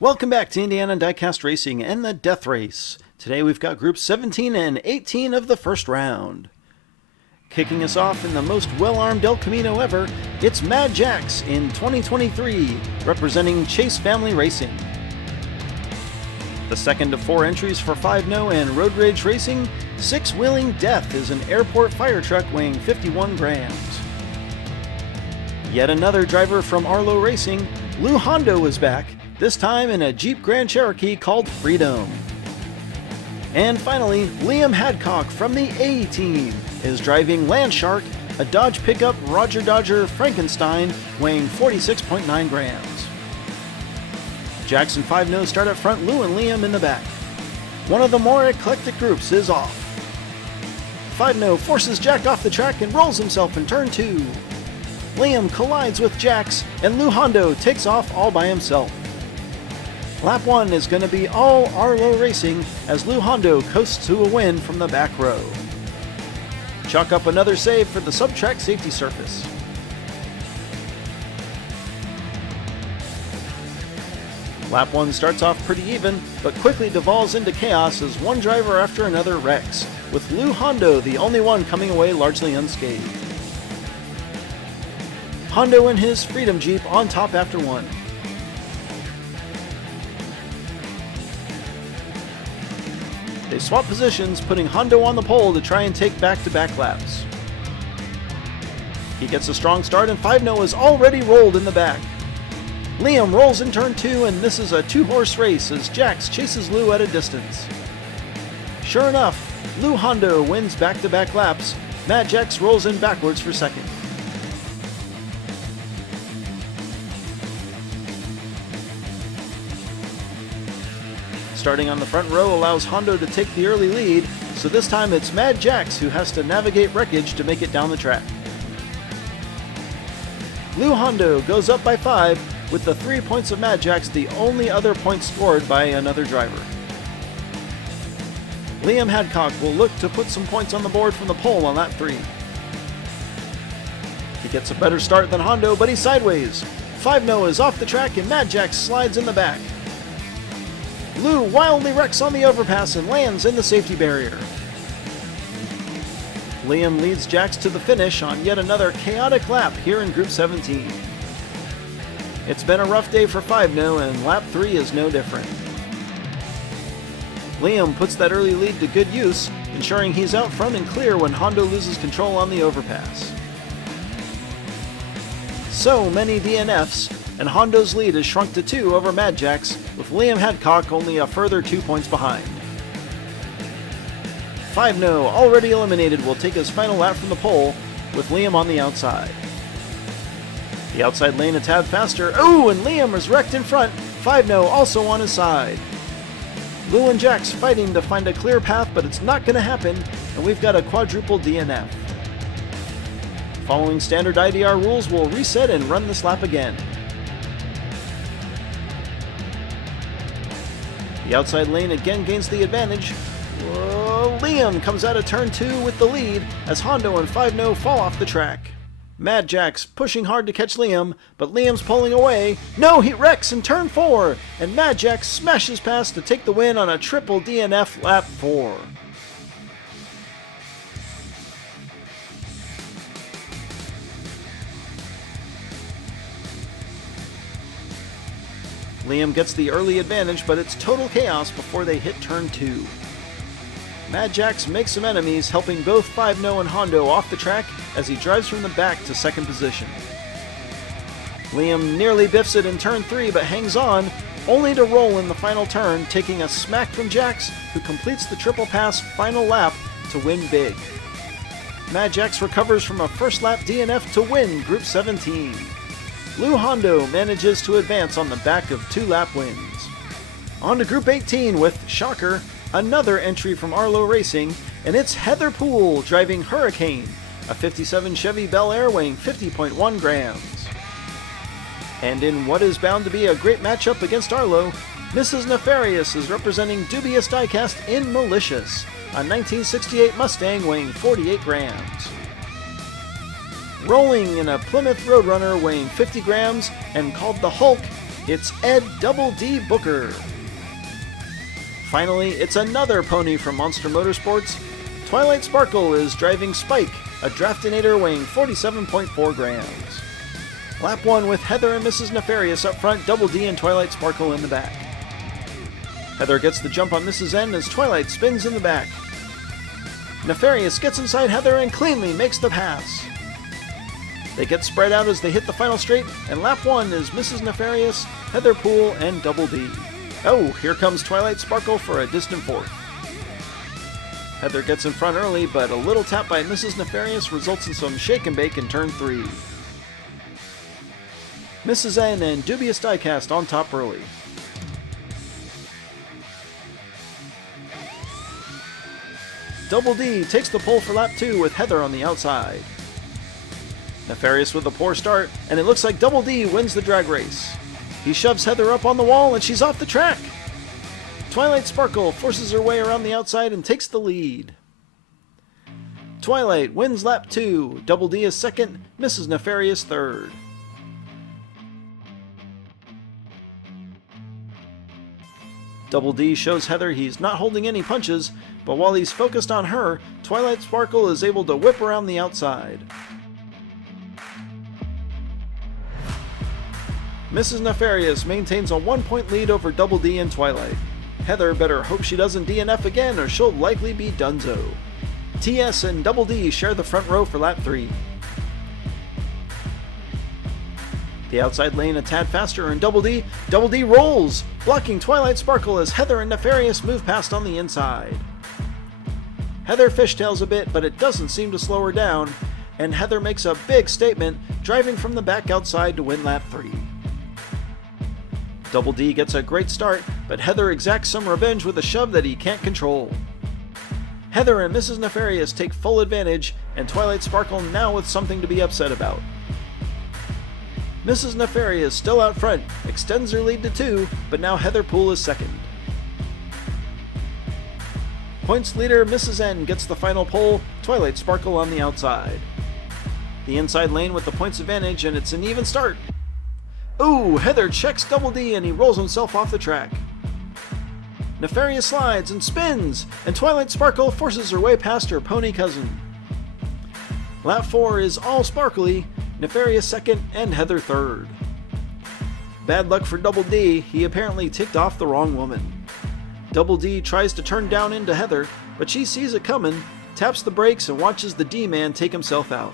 Welcome back to Indiana Diecast Racing and the Death Race. Today we've got groups 17 and 18 of the first round. Kicking us off in the most well-armed El Camino ever, it's Mad Jax in 2023, representing Chase Family Racing. The second of 4 entries for 5-No and Roadrage Racing, 6-Wheeling Death is an airport fire truck weighing 51 grams. Yet another driver from Arlo Racing, Lou Hondo is back, this time in a Jeep Grand Cherokee called Freedom. And finally, Liam Hadcock from the A team is driving Landshark, a Dodge pickup Roger Dodger Frankenstein weighing 46.9 grams. Jackson 5-No start up front, Lou and Liam in the back. One of the more eclectic groups is off. 5-No forces Jack off the track and rolls himself in turn 2. Liam collides with Jax and Lou Hondo takes off all by himself. Lap 1 is going to be all Arlo Racing as Lou Hondo coasts to a win from the back row. Chalk up another save for the sub-track safety surface. Lap 1 starts off pretty even, but quickly devolves into chaos as one driver after another wrecks, with Lou Hondo the only one coming away largely unscathed. Hondo and his Freedom Jeep on top after one. They swap positions, putting Hondo on the pole to try and take back-to-back laps. He gets a strong start and 5-No is already rolled in the back. Liam rolls in turn 2 and misses a 2-horse race as Jax chases Lou at a distance. Sure enough, Lou Hondo wins back-to-back laps. Mad Jax rolls in backwards for second. Starting on the front row allows Hondo to take the early lead, so this time it's Mad Jax who has to navigate wreckage to make it down the track. Lou Hondo goes up by 5, with the 3 points of Mad Jax the only other points scored by another driver. Liam Hadcock will look to put some points on the board from the pole on lap 3. He gets a better start than Hondo, but he's sideways. 5-No is off the track and Mad Jax slides in the back. Lou wildly wrecks on the overpass and lands in the safety barrier. Liam leads Jax to the finish on yet another chaotic lap here in Group 17. It's been a rough day for 5-No and lap 3 is no different. Liam puts that early lead to good use, ensuring he's out front and clear when Hondo loses control on the overpass. So many DNFs, and Hondo's lead is shrunk to 2 over Mad Jax, with Liam Hadcock only a further 2 points behind. 5-No, already eliminated, will take his final lap from the pole, with Liam on the outside. The outside lane a tad faster. Oh, and Liam is wrecked in front, 5-No also on his side. Lou and Jax fighting to find a clear path, but it's not going to happen, and we've got a quadruple DNF. Following standard IDR rules, we'll reset and run this lap again. The outside lane again gains the advantage. Whoa, Liam comes out of turn 2 with the lead as Hondo and 5-No fall off the track. Mad Jax pushing hard to catch Liam, but Liam's pulling away. No, he wrecks in turn 4, and Mad Jax smashes past to take the win on a triple DNF lap 4. Liam gets the early advantage, but it's total chaos before they hit turn 2. Mad Jax makes some enemies, helping both 5-No and Hondo off the track as he drives from the back to second position. Liam nearly biffs it in turn 3 but hangs on, only to roll in the final turn, taking a smack from Jax, who completes the triple pass final lap to win big. Mad Jax recovers from a first lap DNF to win Group 17. Lou Hondo manages to advance on the back of 2 lap wins. On to Group 18 with, shocker, another entry from Arlo Racing, and it's Heather Poole driving Hurricane, a 57 Chevy Bel Air weighing 50.1 grams. And in what is bound to be a great matchup against Arlo, Mrs. Nefarious is representing Dubious Diecast in Malicious, a 1968 Mustang weighing 48 grams. Rolling in a Plymouth Roadrunner weighing 50 grams and called the Hulk, it's Ed Double D Booker. Finally, it's another pony from Monster Motorsports. Twilight Sparkle is driving Spike, a Draftinator weighing 47.4 grams. Lap 1 with Heather and Mrs. Nefarious up front, Double D and Twilight Sparkle in the back. Heather gets the jump on Mrs. N as Twilight spins in the back. Nefarious gets inside Heather and cleanly makes the pass. They get spread out as they hit the final straight, and lap 1 is Mrs. Nefarious, Heather Poole, and Double D. Oh, here comes Twilight Sparkle for a distant fourth. Heather gets in front early, but a little tap by Mrs. Nefarious results in some shake and bake in turn 3. Mrs. N and Dubious Diecast on top early. Double D takes the pole for lap 2 with Heather on the outside. Nefarious with a poor start, and it looks like Double D wins the drag race. He shoves Heather up on the wall and she's off the track. Twilight Sparkle forces her way around the outside and takes the lead. Twilight wins lap 2, Double D is second, Mrs. Nefarious third. Double D shows Heather he's not holding any punches, but while he's focused on her, Twilight Sparkle is able to whip around the outside. Mrs. Nefarious maintains a 1-point lead over Double D and Twilight. Heather better hope she doesn't DNF again or she'll likely be donezo. TS and Double D share the front row for lap 3. The outside lane a tad faster and Double D rolls, blocking Twilight Sparkle as Heather and Nefarious move past on the inside. Heather fishtails a bit, but it doesn't seem to slow her down, and Heather makes a big statement, driving from the back outside to win lap 3. Double D gets a great start, but Heather exacts some revenge with a shove that he can't control. Heather and Mrs. Nefarious take full advantage, and Twilight Sparkle now with something to be upset about. Mrs. Nefarious still out front, extends her lead to 2, but now Heather Poole is second. Points leader Mrs. N gets the final pole, Twilight Sparkle on the outside. The inside lane with the points advantage, and it's an even start. Ooh, Heather checks Double D and he rolls himself off the track. Nefarious slides and spins, and Twilight Sparkle forces her way past her pony cousin. Lap 4 is all sparkly, Nefarious second and Heather third. Bad luck for Double D, he apparently ticked off the wrong woman. Double D tries to turn down into Heather, but she sees it coming, taps the brakes and watches the D-man take himself out.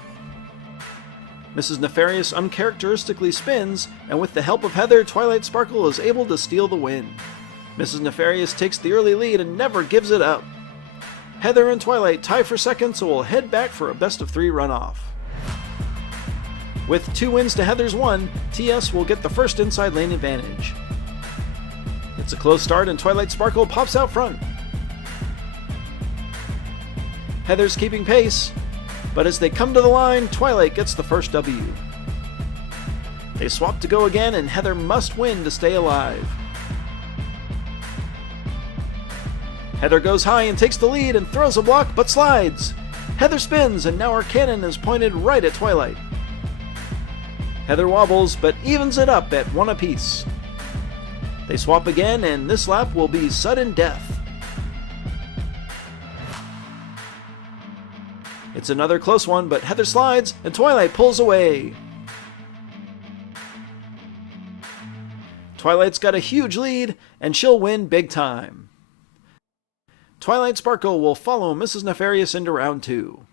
Mrs. Nefarious uncharacteristically spins, and with the help of Heather, Twilight Sparkle is able to steal the win. Mrs. Nefarious takes the early lead and never gives it up. Heather and Twilight tie for second, so we'll head back for a best-of-3 runoff. With 2 wins to Heather's 1, TS will get the first inside lane advantage. It's a close start and Twilight Sparkle pops out front. Heather's keeping pace, but as they come to the line, Twilight gets the first W. They swap to go again and Heather must win to stay alive. Heather goes high and takes the lead and throws a block but slides. Heather spins and now her cannon is pointed right at Twilight. Heather wobbles but evens it up at 1 apiece. They swap again and this lap will be sudden death. It's another close one, but Heather slides and Twilight pulls away. Twilight's got a huge lead and she'll win big time. Twilight Sparkle will follow Mrs. Nefarious into round 2.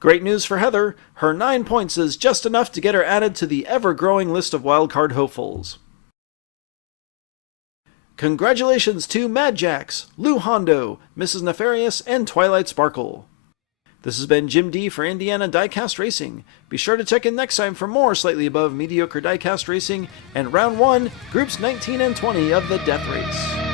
Great news for Heather, her 9 points is just enough to get her added to the ever-growing list of wildcard hopefuls. Congratulations to Mad Jax, Lou Hondo, Mrs. Nefarious, and Twilight Sparkle. This has been Jim D for Indiana Diecast Racing. Be sure to check in next time for more slightly above mediocre diecast racing and round 1, groups 19 and 20 of the Death Race.